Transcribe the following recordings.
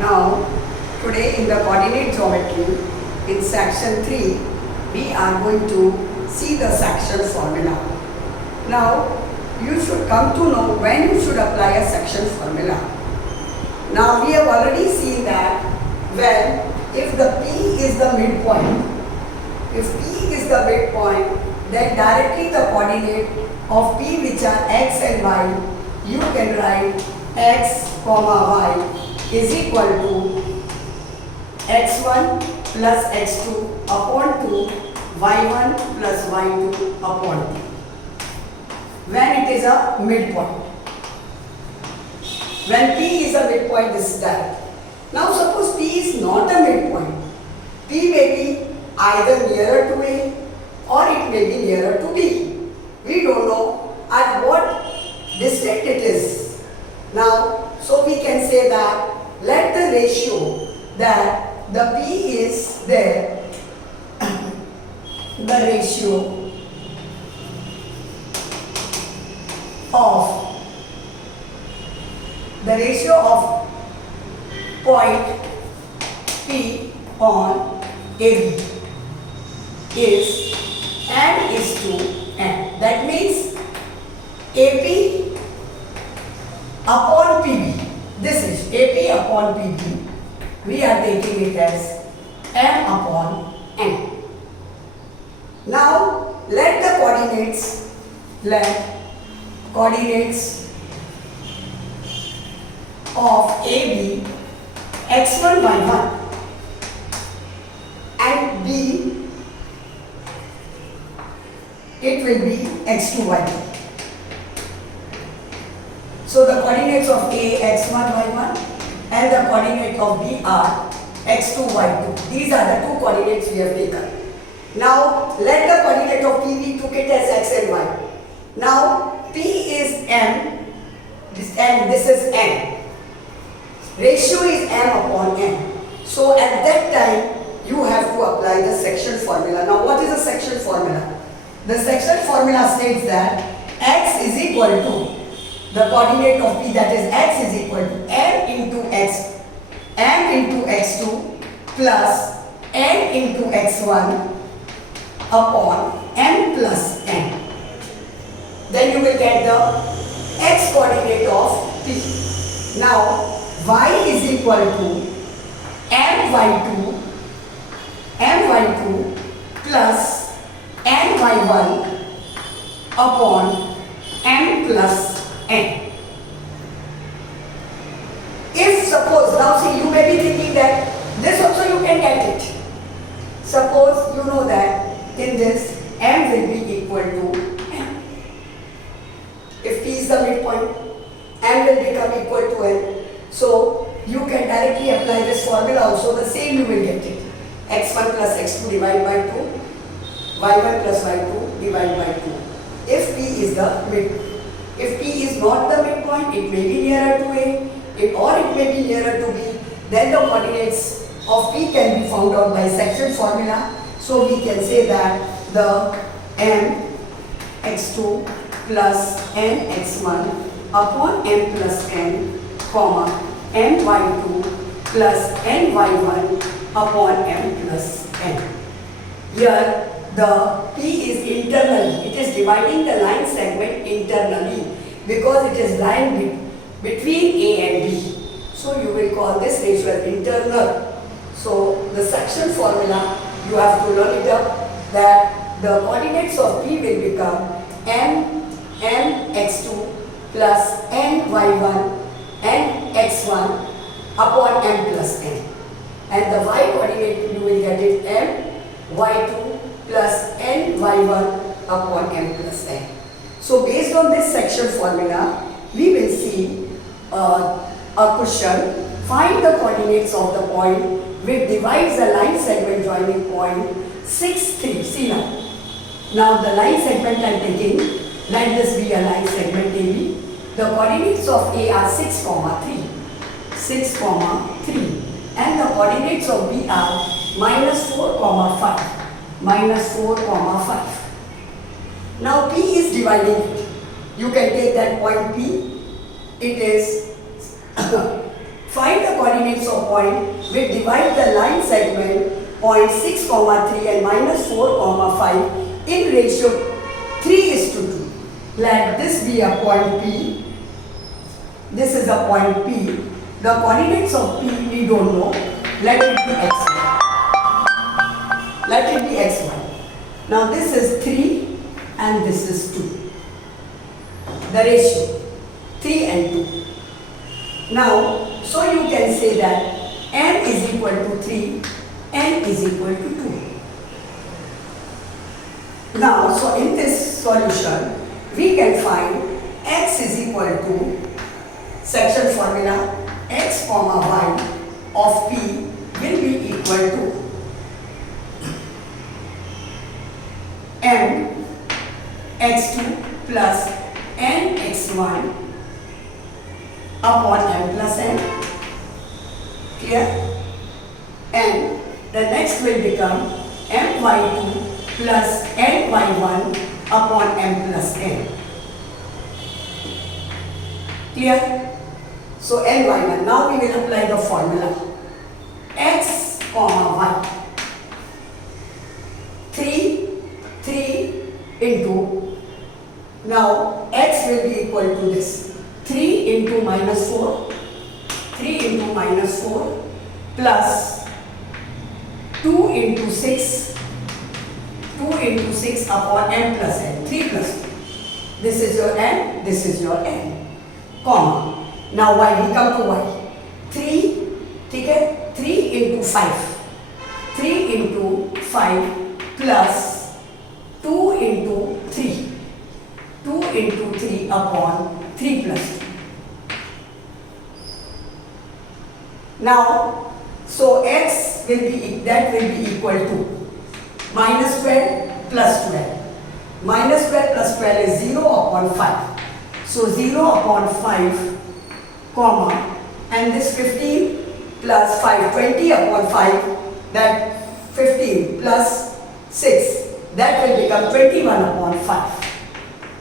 Now, today in the coordinate geometry, in section 3, we are going to see the section formula. Now, you should come to know when you should apply a section formula. Now, we have already seen that when if the P is the midpoint, then directly the coordinate of P, which are x and y, you can write x comma y is equal to x1 plus x2 upon 2, y1 plus y2 upon 2. When it is a midpoint. When P is a midpoint, this is that. Now suppose P is not a midpoint. P may be either nearer to A or it may be nearer to B. We don't know at what distance it is. Now, so we can say that let the ratio that the P is there, the ratio of point P on AB is n is to n. That means AP upon PB. This is AP upon PB. We are taking it as m upon n. Now let the coordinates of AB x1 y1 and B, it will be x2 y2. So the coordinates of A x1 y1 and the coordinate of B are x2 y2. These are the two coordinates we have taken. Now let the coordinate of P, we took it as x and y. Now P is m and this is n. Ratio is m upon n. So at that time you have to apply the section formula. Now what is the section formula? The section formula states that x is equal to the coordinate of P, that is x is equal to m into x2 plus n into x1 upon m plus n. Then you will get the x coordinate of P. Now y is equal to my2 plus ny1 upon m plus n. If suppose, now see, you may be thinking that this also you can get it. Suppose you know that in this m will be equal to n. If P is the midpoint, m will become equal to n. So you can directly apply this formula also, the same you will get it. x1 plus x2 divided by 2, y1 plus y2 divided by 2. If P is the midpoint. If P is not the midpoint, it may be nearer to A, or it may be nearer to B. Then the coordinates of P can be found out by section formula. So we can say that the m x2 plus n x1 upon m plus n, comma m y2 plus n y1 upon m plus n. Here the P is internally, it is dividing the line segment internally because it is lying between A and B. So you will call this ratio as internal. So the section formula, you have to learn it up, that the coordinates of P will become m x2 plus n y1 n x1 upon m plus n. And the y coordinate you will get it m y2 plus n y1 upon m plus n. So based on this section formula, we will see a question. Find the coordinates of the point which divides the line segment joining point 6, 3. See now. Now the line segment I am taking, let this be a line segment AB. The coordinates of A are 6, 3. 6, 3. And the coordinates of B are -4, 5. -4, 5. Now P is dividing it. You can take that point P. It is Find the coordinates of point which divide the line segment point 6, 3 and minus 4, 5 in ratio 3:2. Let this be a point P. This is a point P. The coordinates of P we don't know. Let it be x1. Let it be x1. Now this is 3 and this is 2. The ratio 3 and 2. Now, so you can say that n is equal to 3, n is equal to 2. Now, so in this solution, we can find x is equal to section formula x comma y of p will be equal to m x2 plus n x1 upon m plus n. Clear? And the next will become my2 plus my1 upon m plus n. Clear? So my1. Now we will apply the formula x comma y. 3 into, now x will be equal to this 3 into minus 4, 3 into minus 4 plus 2 into 6, 2 into 6 upon m plus n, 3 plus 2. This is your n, this is your n, comma. Now y, we come to y. 3, okay, 3 into 5, 3 into 5 plus 2 into 3, 2 into 3 upon 3 plus 2. Now, so x will be, that will be equal to minus 12 plus 12. Minus 12 plus 12 is 0 upon 5. So 0 upon 5, comma, and this 15 plus 5, 20 upon 5, that 15 plus 6, that will become 21 upon 5.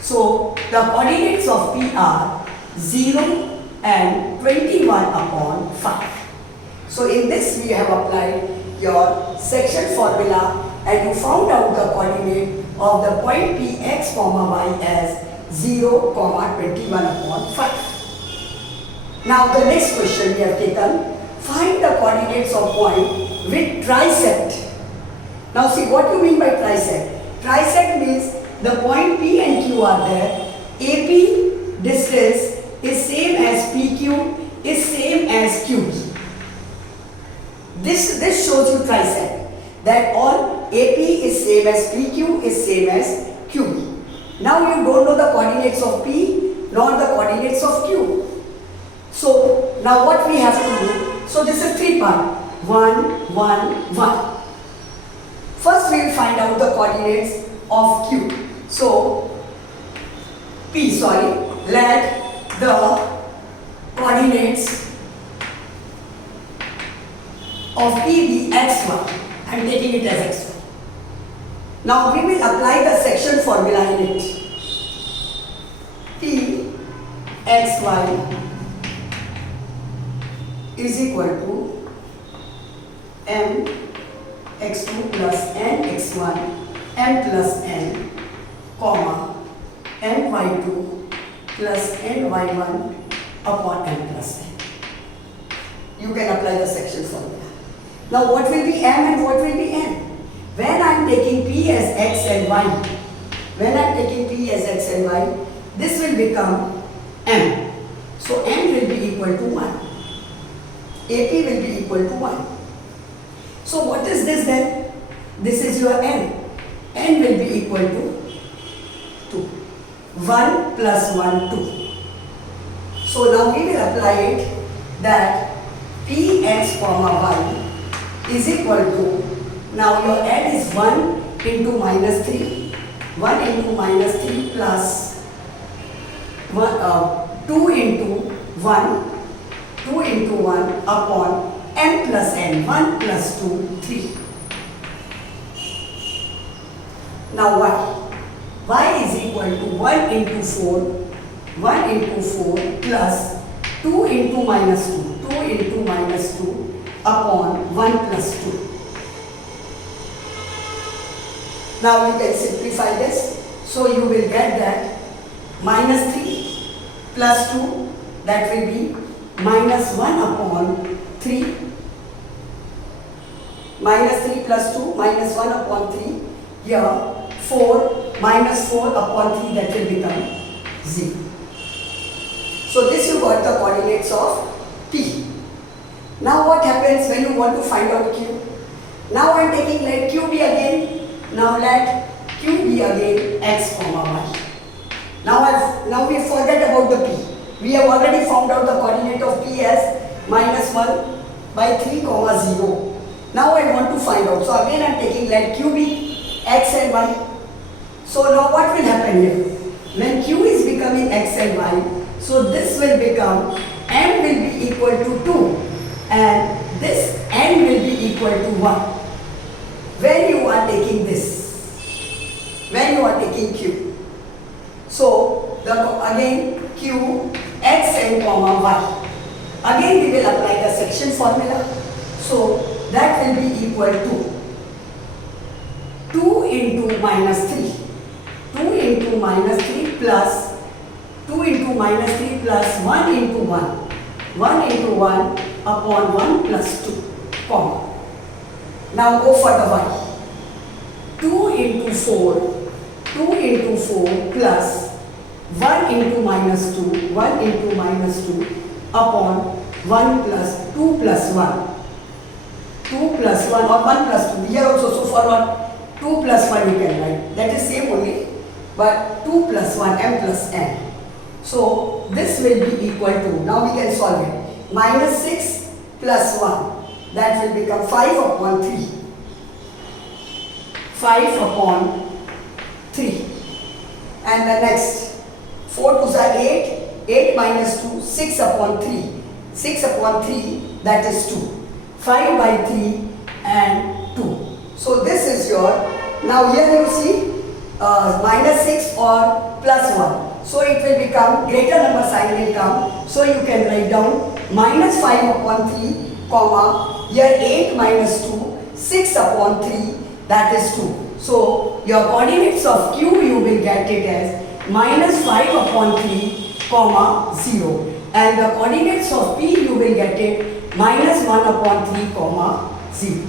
So the coordinates of P are 0 and 21 upon 5. So in this we have applied your section formula and you found out the coordinate of the point P x comma y as 0, 21 upon 5. Now the next question we have taken, find the coordinates of point with trisect. Now see what you mean by trisect. Trisect means the point P and Q are there. AP distance is same as PQ is same as QB. This shows you trisect, that all AP is same as PQ is same as QB. Now you don't know the coordinates of P nor the coordinates of Q. So now what we have to do, so this is 3 part, 1, 1, 1. First we will find out the coordinates of Q. So let the coordinates of P be x1. I am taking it as x1. Now we will apply the section formula in it. P xy is equal to m x2 plus n x1 m plus n, comma, n y2 plus n y1 upon n plus n. You can apply the section formula. Now what will be m and what will be n? When I am taking P as x and y, this will become m. So n will be equal to 1. AP will be equal to 1. So what is this then? This is your n. N will be equal to 2. 1 plus 1, 2. So now we will apply it that Px comma y is equal to, now your n is 1 into minus 3. 1 into minus 3 plus 2 into 1. 2 into 1 upon m plus n, 1 plus 2, 3. Now y is equal to 1 into 4 plus 2 into minus 2. 2 into minus 2 upon 1 plus 2. Now you can simplify this. So you will get that minus 3 plus 2, that will be minus 1 upon 3. Minus 3 plus 2, minus 1 upon 3. Here 4 minus 4 upon 3, that will become 0. So this you got the coordinates of P. Now what happens when you want to find out Q? Now I am taking let Q be again. Now let Q be again x comma y. Now we forget about the P. We have already found out the coordinate of P as minus 1 by 3 comma 0. Now I want to find out. So again I am taking let Q be x and y. So now what will happen here? When Q is becoming x and y, so this will become m will be equal to 2 and this n will be equal to 1. When you are taking this, when you are taking Q. So again Q x and comma y. Again we will apply the section formula. So that will be equal to 2 into minus 3. 2 into minus 3 plus 2 into minus 3 plus 1 into 1. 1 into 1 upon 1 plus 2, comma. Now go for the y. 2 into 4. 2 into 4 plus 1 into minus 2. 1 into minus 2 upon 1 plus 2 plus 1. 2 plus 1 or 1 plus 2. Here also, so for what? 2 plus 1 you can write. That is same only. But 2 plus 1, m plus n. So this will be equal to, now we can solve it. Minus 6 plus 1. That will become 5 upon 3. 5 upon 3. And the next, 4 2s are 8. 8 minus 2, 6 upon 3. 6 upon 3, that is 2. 5 by 3 and 2. So this is your, now here you see minus 6 or plus 1. So it will become, greater number sign will come. So you can write down minus 5 upon 3, comma, here 8 minus 2, 6 upon 3, that is 2. So your coordinates of Q you will get it as minus 5 upon 3, comma, 0. And the coordinates of P you will get it minus 1 upon 3, comma, 0.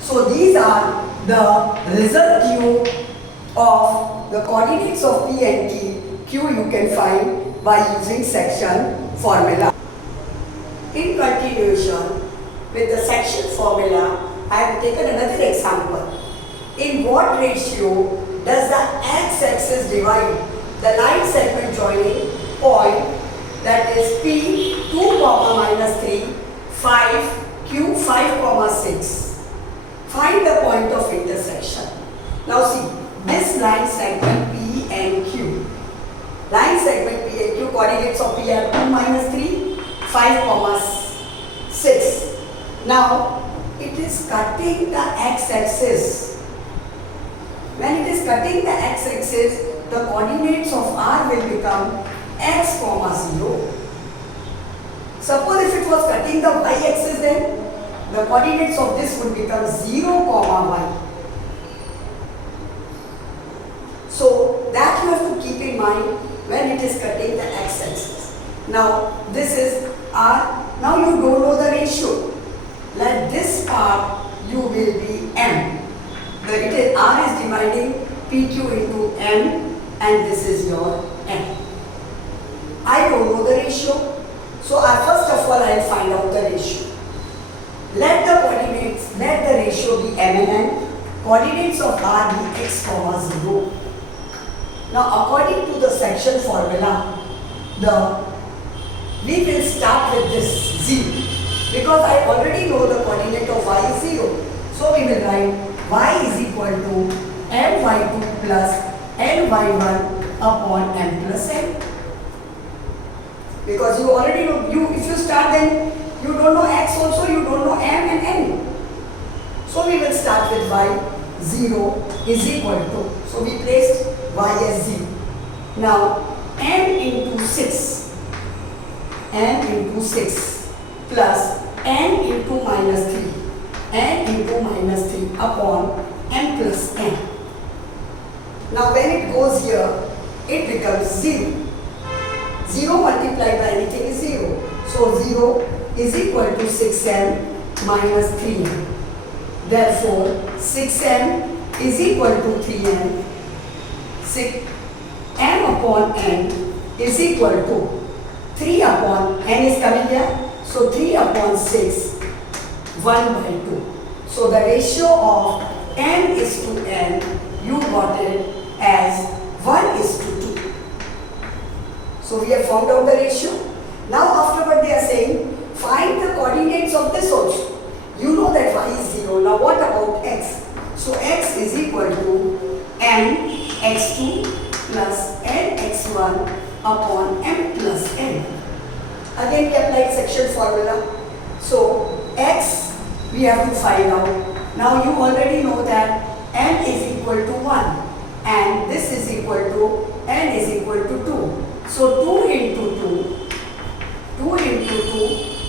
So these are the result Q of the coordinates of P and Q you can find by using section formula. In continuation with the section formula, I have taken another example. In what ratio does the x-axis divide the line segment joining point, that is P 2 comma minus 3, 5, Q 5 comma 6. Find the point of intersection. Now see, this line segment P and Q. Line segment P and Q, coordinates of P are 2 minus 3, 5 comma 6. Now it is cutting the x-axis. When it is cutting the x-axis, the coordinates of R will become x comma 0. Suppose if it was cutting the y-axis, then the coordinates of this would become 0 comma y. So that you have to keep in mind when it is cutting the x-axis. Now this is R. Now you don't know the ratio. Let this part you will be m. R is dividing PQ into m and this is your m. I don't know the ratio. So first of all I will find out the ratio. Let the coordinates, let the ratio be m and n. Coordinates of R be x comma 0. Now according to the section formula, we will start with this 0 because I already know the coordinate of y is 0. So we will write y is equal to my2 plus my1 upon m plus n. Because you already know, if you start then you don't know x also, you don't know m and n. So we will start with y 0 is equal to, so we placed y as 0. Now m into 6 plus plus n into minus 3. N into minus 3 upon m plus n. Now when it goes here, it becomes 0. 0 multiplied by anything is 0. So 0 is equal to 6m minus 3m. Therefore, 6m is equal to 3m. 6m upon n is equal to 3 upon n is coming here. So 3 upon 6, 1 by 2. So the ratio of m is to n, you got it as 1 is to 2. So we have found out the ratio. Now afterward they are saying, find the coordinates of this also. You know that y is 0. Now what about x? So x is equal to n x2 plus n x1 upon m plus n. Again we apply section formula. So x we have to find out. Now you already know that n is equal to 1 and this is equal to n is equal to 2. So 2 into 2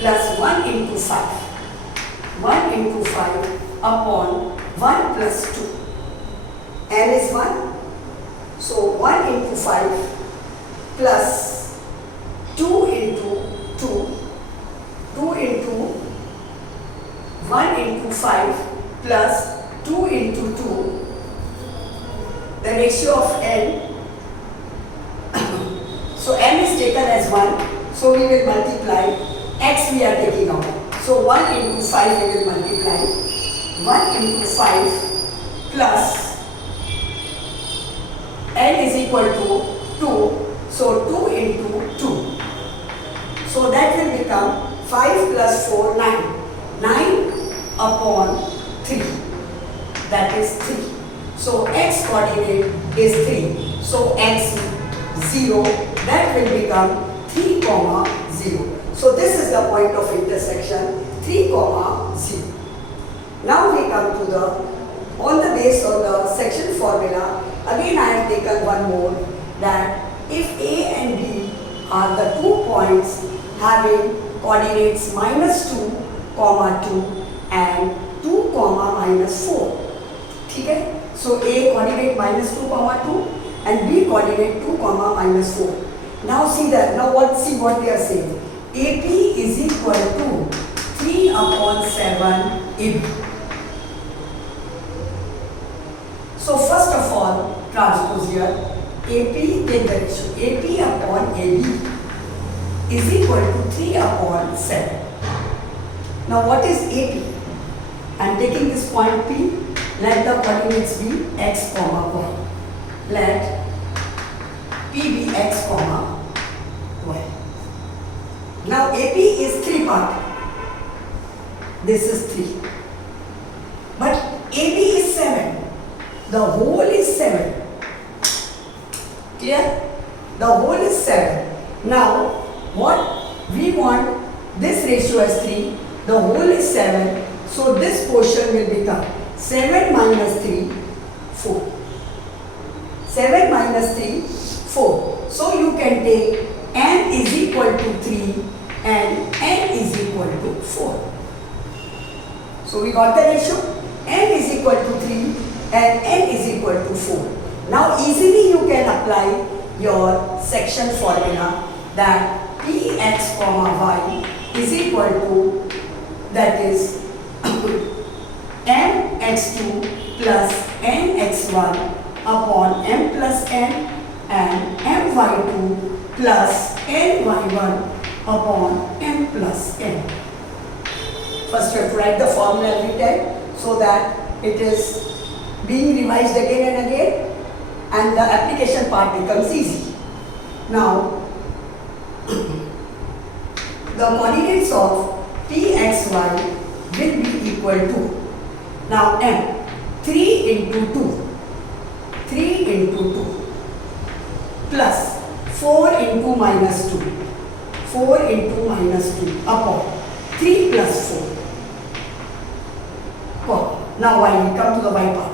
plus 1 into 5. 1 into 5 upon 1 plus 2. N is 1. So 1 into 5 plus 2 into 2. 2 into 1 into 5 plus 2 into 2. The ratio of n. So m is taken as 1. So we will multiply. X we are taking out. So 1 into 5 we will multiply. 1 into 5 plus n is equal to 2. So 2 into 2. So that will become 5 plus 4, 9. 9 upon 3. That is 3. So x coordinate is 3. So x 0. That will become 3, 0. So this is the point of intersection 3, 0. Now we come to the, on the base of the section formula, again I have taken one more, that if A and B are the 2 points having coordinates minus 2, 2 and 2, minus 4. Okay? So A coordinate minus 2, 2 and B coordinate 2, minus 4. Now see that, see what they are saying. AP is equal to 3 upon 7 AB. So first of all, transpose here, AP, take the ratio, AP upon AB is equal to 3 upon 7. Now what is AP? I am taking this point P, let the coordinates be x, y. Let P be x, y. Now AP is 3 part. This is 3. But AB is 7. The whole is 7. Clear? The whole is 7. Now what we want, this ratio as 3. The whole is 7. So this portion will become 7 minus 3, 4. 7 minus 3, 4. So you can take n is equal to 3 and n is equal to 4. So we got the ratio. N is equal to 3 and n is equal to 4. Now easily you can apply your section formula that Px, y is equal to, that is mx2 plus nx1 upon m plus n and my2 plus ny1 upon m plus n. First you have to write the formula every time so that it is being revised again and again and the application part becomes easy. Now the coordinates of Pxy will be equal to, now m, 3 into 2, 3 into 2 plus 4 into minus 2, 4 into minus 2 upon 3 plus 4. Now y, we come to the y part.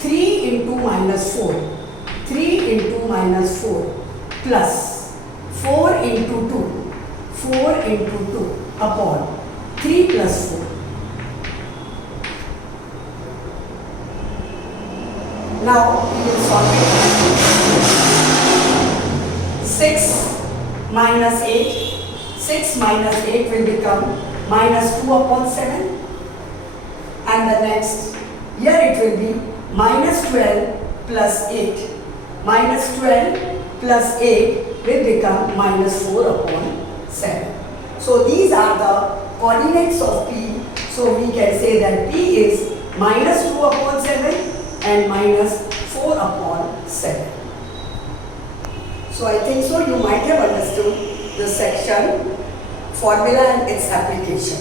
3 into minus 4, 3 into minus 4 plus 4 into 2, 4 into 2 upon 3 plus 4. Now we will solve it. 6 minus 8. 6 minus 8 will become minus 2 upon 7. And the next, here it will be minus 12 plus 8. Minus 12 plus 8 will become minus 4 upon 7. So these are the coordinates of P. So we can say that P is minus 2 upon 7 and minus 4 upon 7. So I think so you might have understood the section formula and its application.